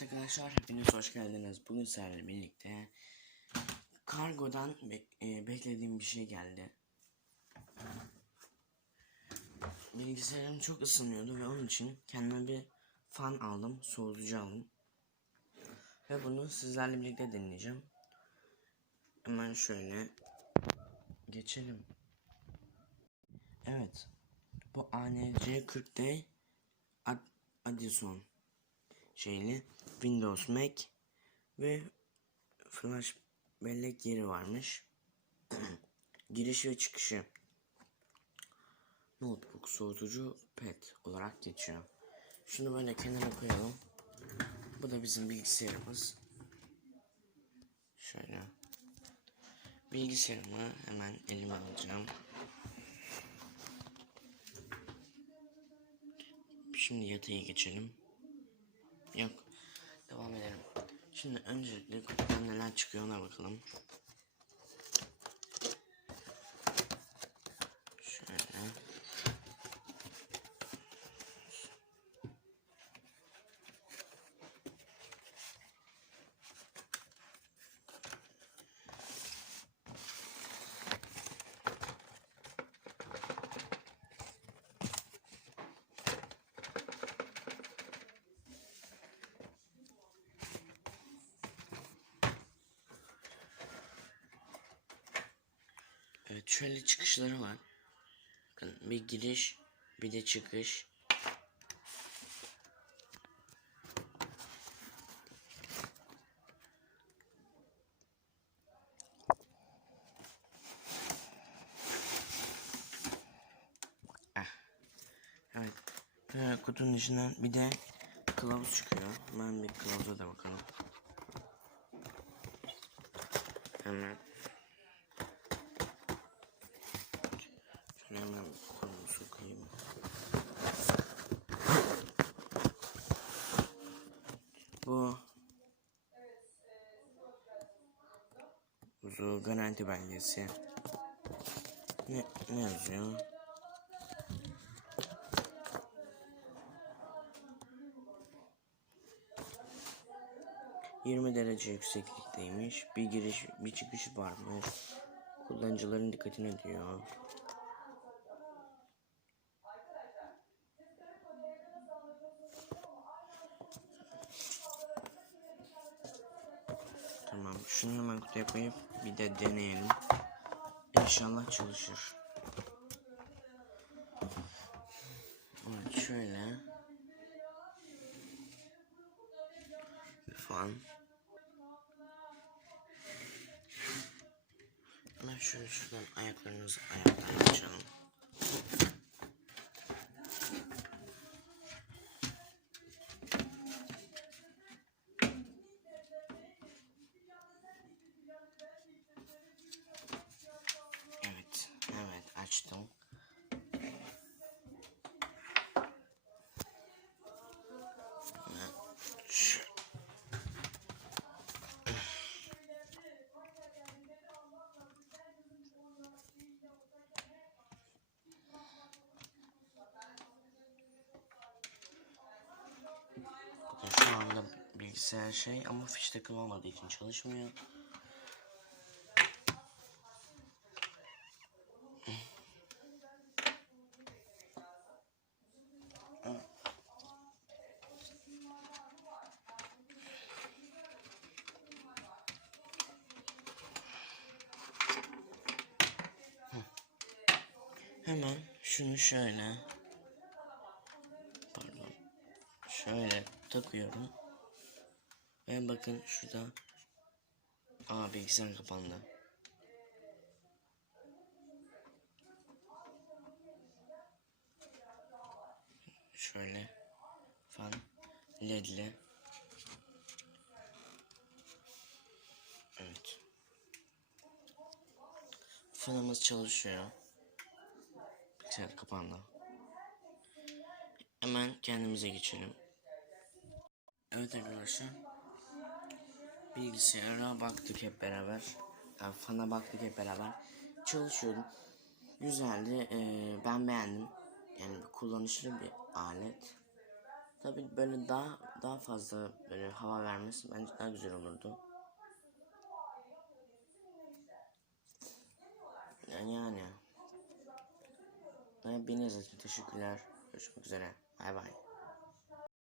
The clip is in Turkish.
Evet arkadaşlar hepiniz hoş geldiniz. Bugün sizlerle birlikte kargodan bek- e, beklediğim bir şey geldi. Bilgisayarım çok ısınıyordu ve onun için kendime bir fan aldım, soğutucu aldım. Ve bunu sizlerle birlikte deneyeceğim. Hemen şöyle geçelim. Evet. Bu ANC 40D Ad- Addison şeyli Windows Mac ve flash bellek yeri varmış. Giriş ve çıkışı notebook soğutucu pet olarak geçiyor. Şunu böyle kenara koyalım. Bu da bizim bilgisayarımız. Şöyle. Bilgisayarımı hemen elime alacağım. Şimdi yataya geçelim. Yok. Devam edelim. Şimdi öncelikle kutudan neler çıkıyor ona bakalım. Şöyle. Evet şöyle çıkışları var. Bakın bir giriş bir de çıkış. Ah. Evet. Kutunun içinden bir de kılavuz çıkıyor. Hemen bir kılavuza da bakalım. Hemen. Şöyle hemen kolumu sokayım. Bu Uzu garanti belgesi. Ne, ne yazıyor? ...20 derece yükseklikteymiş. Bir giriş, bir çıkış varmış. Kullanıcıların dikkatini diyor. Tamam. Şunu hemen kutuya koyup bir de deneyelim. İnşallah çalışır. Evet şöyle. Bir fan. Hemen şöyle şuradan ayaklarınızı ayaklarını açalım. Evet, evet açtım. Şu- anda bilgisayar şey ama fiş takım olmadığı için çalışmıyor. Hemen şunu şöyle. Pardon. Şöyle takıyorum. Ve bakın şurada aa bilgisayar kapandı. Şöyle fan ledli evet. Fanımız çalışıyor Bilgisayar kapandı. Hemen kendimize geçelim. Evet arkadaşlar. Bilgisayara baktık hep beraber. Yani fana baktık hep beraber. Çalışıyordu. Güzeldi. Ee, ben beğendim. Yani kullanışlı bir alet. Tabii böyle daha daha fazla böyle hava vermesi bence daha güzel olurdu. Yani yani. Beni izlediğiniz için teşekkürler. Görüşmek üzere. Bay bay.